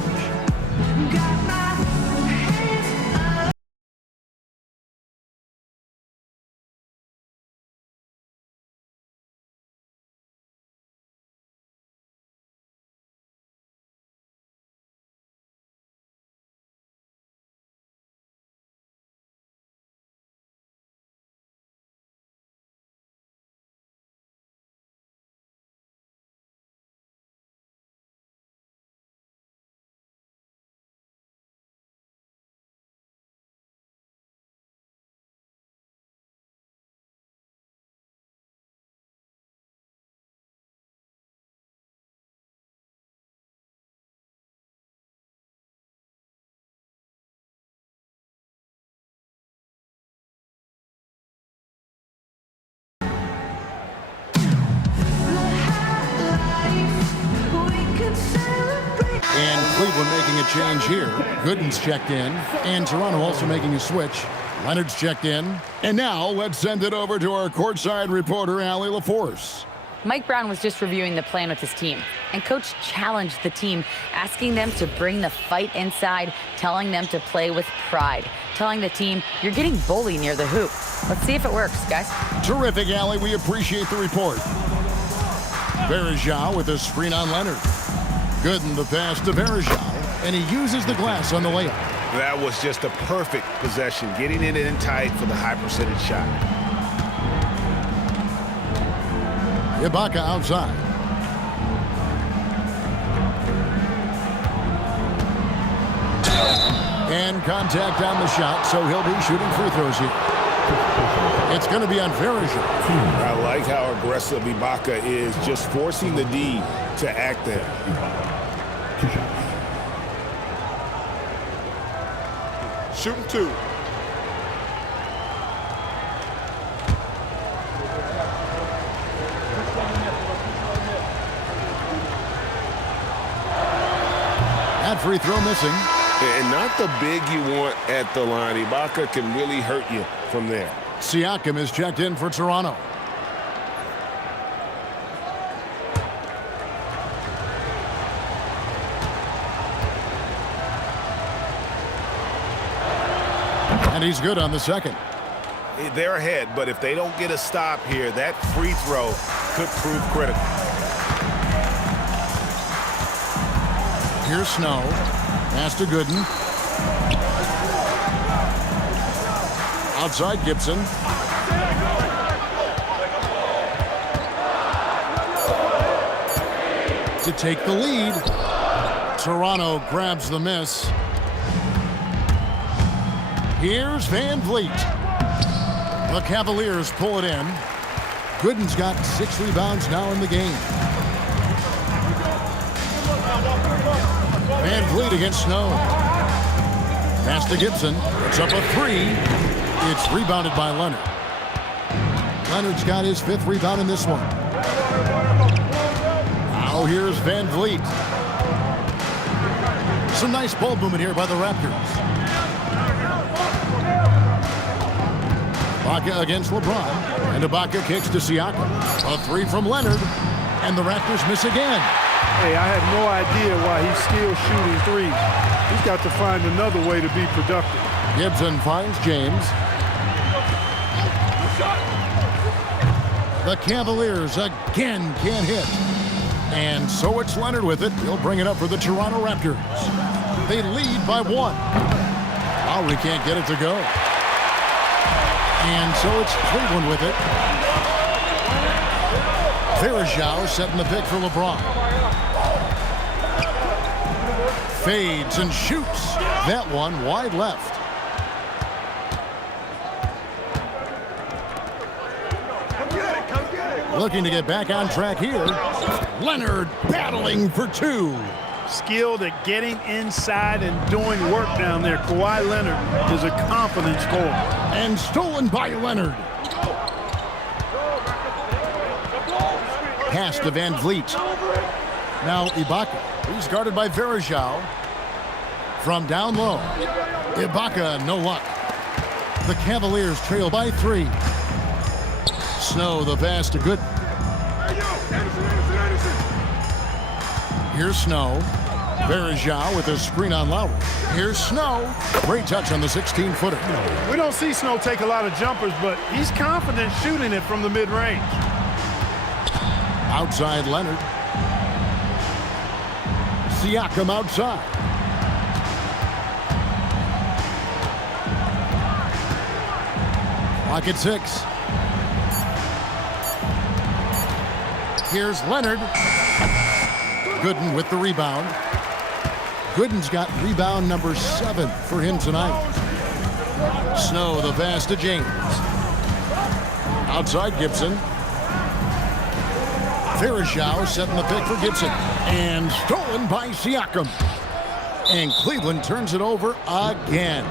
And Cleveland making a change here. Gooden's checked in. And Toronto also making a switch. Leonard's checked in. And now let's send it over to our courtside reporter, Allie LaForce. Mike Brown was just reviewing the plan with his team, and Coach challenged the team, asking them to bring the fight inside, telling them to play with pride, telling the team, you're getting bullied near the hoop. Let's see if it works, guys. Terrific, Allie. We appreciate the report. Verejao with a screen on Leonard. Gooden the pass to Verejao, and he uses the glass on the layup. That was just a perfect possession, getting it in tight for the high percentage shot. Ibaka outside. And contact on the shot, so he'll be shooting free throws here. It's going to be on Verejao. I like how aggressive Ibaka is, just forcing the D to act there. Shooting 2. That free throw missing. And not the big you want at the line. Ibaka can really hurt you from there. Siakam is checked in for Toronto. And he's good on the second. They're ahead, but if they don't get a stop here, that free throw could prove critical. Here's Snow. Pass to Gooden. Outside Gibson. To take the lead. Toronto grabs the miss. Here's Van Vliet. The Cavaliers pull it in. Gooden's got 6 rebounds now in the game. Van Vliet against Snow. Pass to Gibson. It's up a 3. It's rebounded by Leonard. Leonard's got his 5th rebound in this one. Now here's Van Vliet. Some nice ball movement here by the Raptors. Ibaka against LeBron. And Ibaka kicks to Siakam. A 3 from Leonard. And the Raptors miss again. Hey, I had no idea why he's still shooting threes. He's got to find another way to be productive. Gibson finds James. The Cavaliers again can't hit. And so it's Leonard with it. He'll bring it up for the Toronto Raptors. They lead by 1. Lowry can't get it to go. And so it's Cleveland with it. Verajao setting the pick for LeBron. Fades and shoots. That one wide left. Looking to get back on track here. Leonard battling for 2. Skilled at getting inside and doing work down there. Kawhi Leonard is a confident scorer. And stolen by Leonard. Pass to Van Vliet. Now Ibaka. He's guarded by Verajao. From down low. Ibaka, no luck. The Cavaliers trail by 3. Snow, the pass to Gooden. Here's Snow. Verajao with a screen on Lowry. Here's Snow. Great touch on the 16-footer. We don't see Snow take a lot of jumpers, but he's confident shooting it from the mid-range. Outside Leonard. Siakam outside. Clock at 6. Here's Leonard. Gooden with the rebound. Gooden's got rebound number 7 for him tonight. Snow, the pass to James. Outside Gibson. Verajao setting the pick for Gibson. And stolen by Siakam. And Cleveland turns it over again.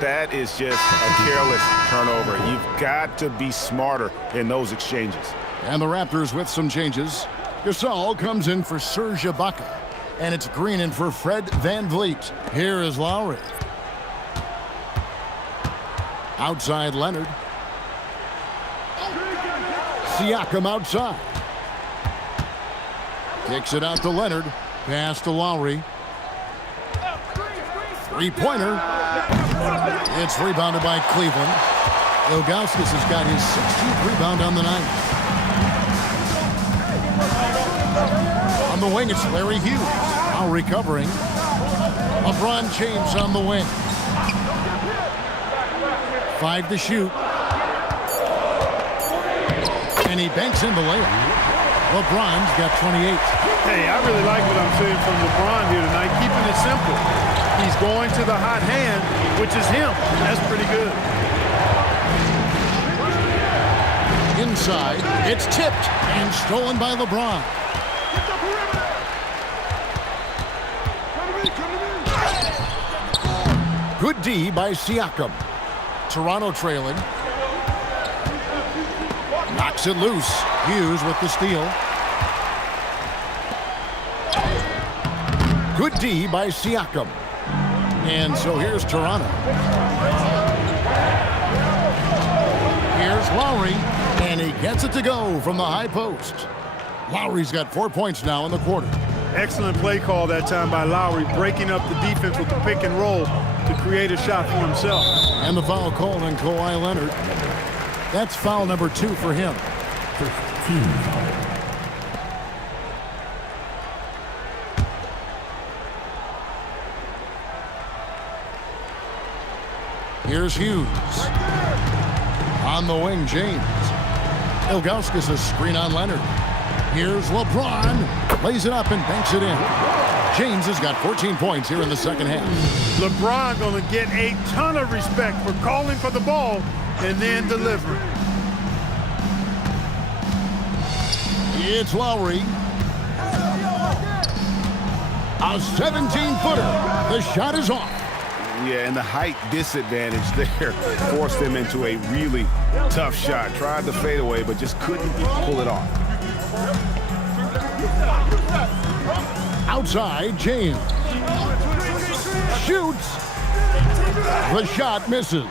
That is just a careless turnover. You've got to be smarter in those exchanges. And the Raptors with some changes. Gasol comes in for Serge Ibaka. And it's Green in for Fred Van Vliet. Here is Lowry. Outside Leonard. Siakam outside. Kicks it out to Leonard. Pass to Lowry. Three-pointer. It's rebounded by Cleveland. Ilgauskas has got his 16th rebound on the night. On the wing, it's Larry Hughes. Now recovering. LeBron James on the wing. 5 to shoot. And he banks in the layup. LeBron's got 28. Hey, I really like what I'm seeing from LeBron here tonight, keeping it simple. He's going to the hot hand, which is him. That's pretty good. Inside, it's tipped and stolen by LeBron. Good D by Siakam. Toronto trailing. Knocks it loose. Hughes with the steal. Good D by Siakam. And so here's Toronto. Here's Lowry, and he gets it to go from the high post. Lowry's got 4 points now in the quarter. Excellent play call that time by Lowry, breaking up the defense with the pick and roll to create a shot for himself. And the foul called on Kawhi Leonard. That's foul number 2 for him. Here's Hughes. On the wing, James. Ilgauskas a screen on Leonard. Here's LeBron. Lays it up and banks it in. James has got 14 points here in the second half. LeBron going to get a ton of respect for calling for the ball and then delivering. It's Lowry. A 17-footer. The shot is off. Yeah, and the height disadvantage there forced him into a really tough shot. Tried to fade away, but just couldn't pull it off. Outside, James. Shoots. The shot misses.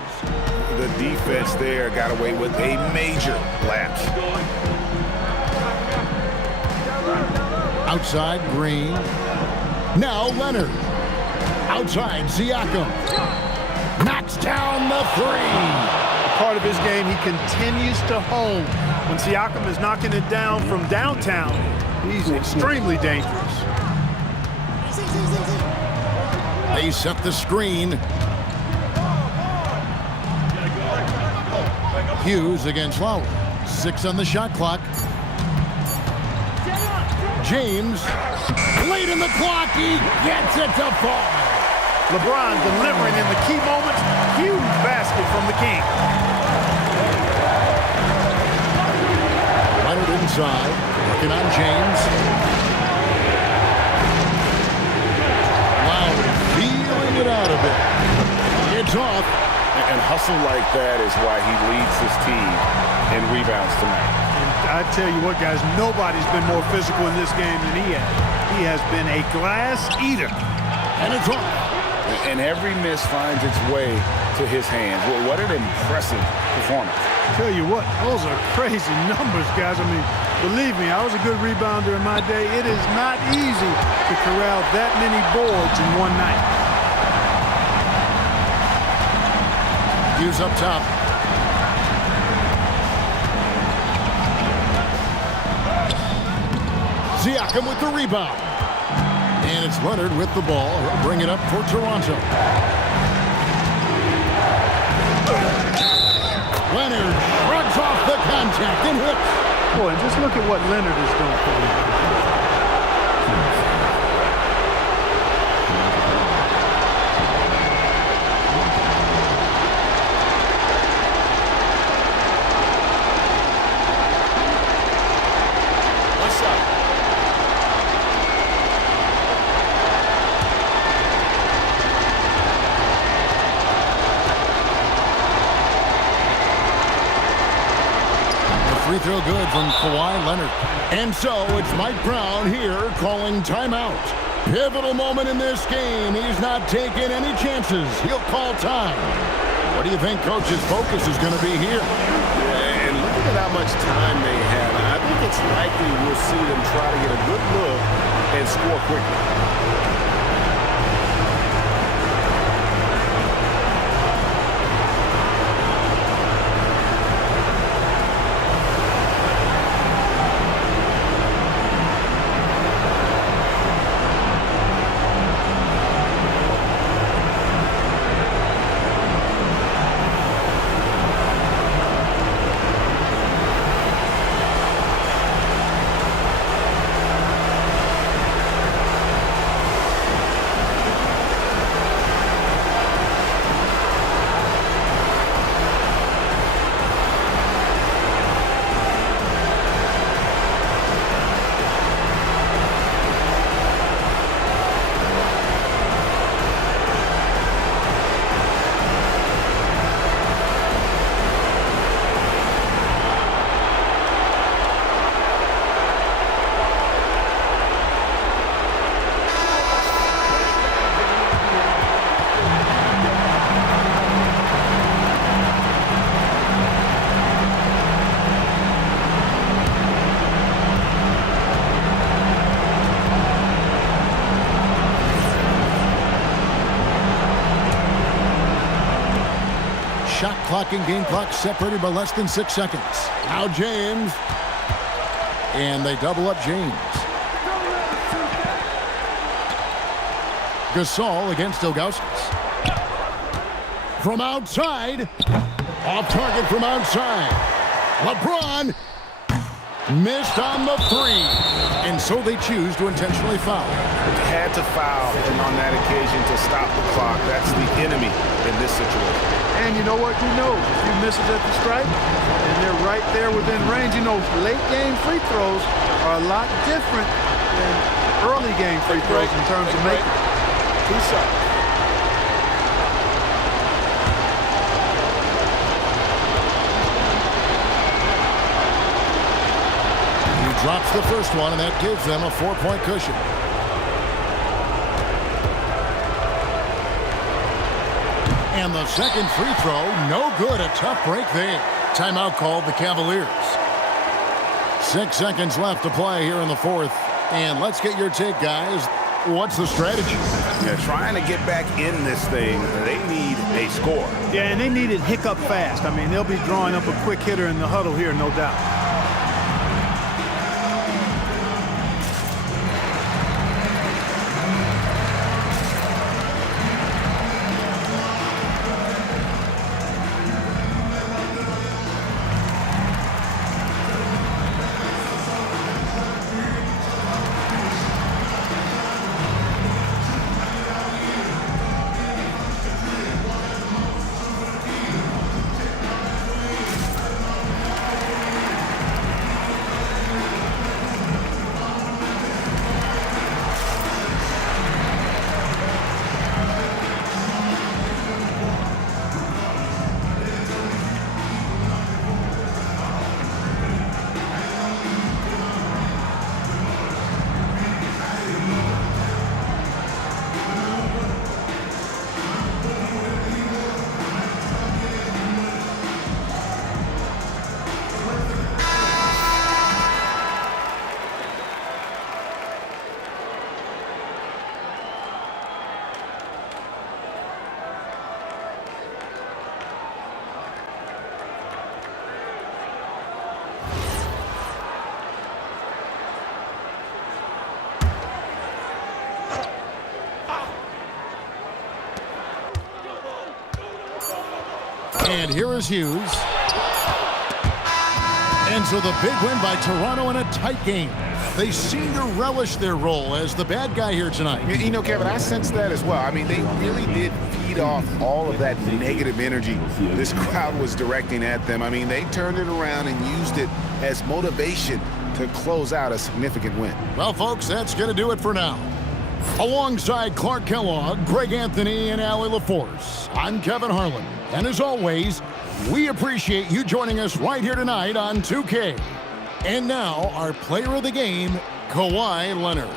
The defense there got away with a major lapse. Outside, Green. Now Leonard. Outside, Siakam. Knocks down the three. Part of his game, he continues to hone. When Siakam is knocking it down from downtown, he's extremely dangerous. They set the screen. Hughes against Lowry. 6 on the shot clock. James, late in the clock, he gets it to fall. LeBron delivering in the key moments. Huge basket from the King. Leonard inside, working on James. Lowry feeling it out a bit. It's off. And hustle like that is why he leads his team in rebounds tonight. And I tell you what, guys, nobody's been more physical in this game than he has. He has been a glass eater. And it's off. And every miss finds its way to his hands. Well, what an impressive performance. Tell you what, those are crazy numbers, guys. I mean, believe me, I was a good rebounder in my day. It is not easy to corral that many boards in one night. Hughes up top. Siakam with the rebound. And it's Leonard with the ball. He'll bring it up for Toronto. Leonard shrugs off the contact and hits. Boy, just look at what Leonard is doing for you. Free throw good from Kawhi Leonard. And so it's Mike Brown here calling timeout. Pivotal moment in this game. He's not taking any chances. He'll call time. What do you think Coach's focus is going to be here? And look at how much time they have. I think it's likely we'll see them try to get a good look and score quickly. Shot clock and game clock separated by less than 6 seconds. Now James. And they double up James. Gasol against Ilgauskas. From outside. Off target from outside. LeBron missed on the three. And so they choose to intentionally foul. Had to foul on that occasion to stop the clock. That's the enemy in this situation. And you know what? He knows a few misses at the stripe, and they're right there within range. You know, late game free throws are a lot different than early game free throws in terms of making. 2 shots. He drops the first one, and that gives them a 4-point cushion. And the second free throw, no good. A tough break there. Timeout called the Cavaliers. 6 seconds left to play here in the fourth. And let's get your take, guys. What's the strategy? Yeah, trying to get back in this thing, they need a score. Yeah, and they need it hiccup fast. I mean, they'll be drawing up a quick hitter in the huddle here, no doubt. And here is Hughes. And so the big win by Toronto in a tight game. They seem to relish their role as the bad guy here tonight. You know, Kevin, I sense that as well. I mean, they really did feed off all of that negative energy this crowd was directing at them. I mean, they turned it around and used it as motivation to close out a significant win. Well, folks, that's going to do it for now. Alongside Clark Kellogg, Greg Anthony, and Allie LaForce, I'm Kevin Harlan. And as always, we appreciate you joining us right here tonight on 2K. And now, our player of the game, Kawhi Leonard.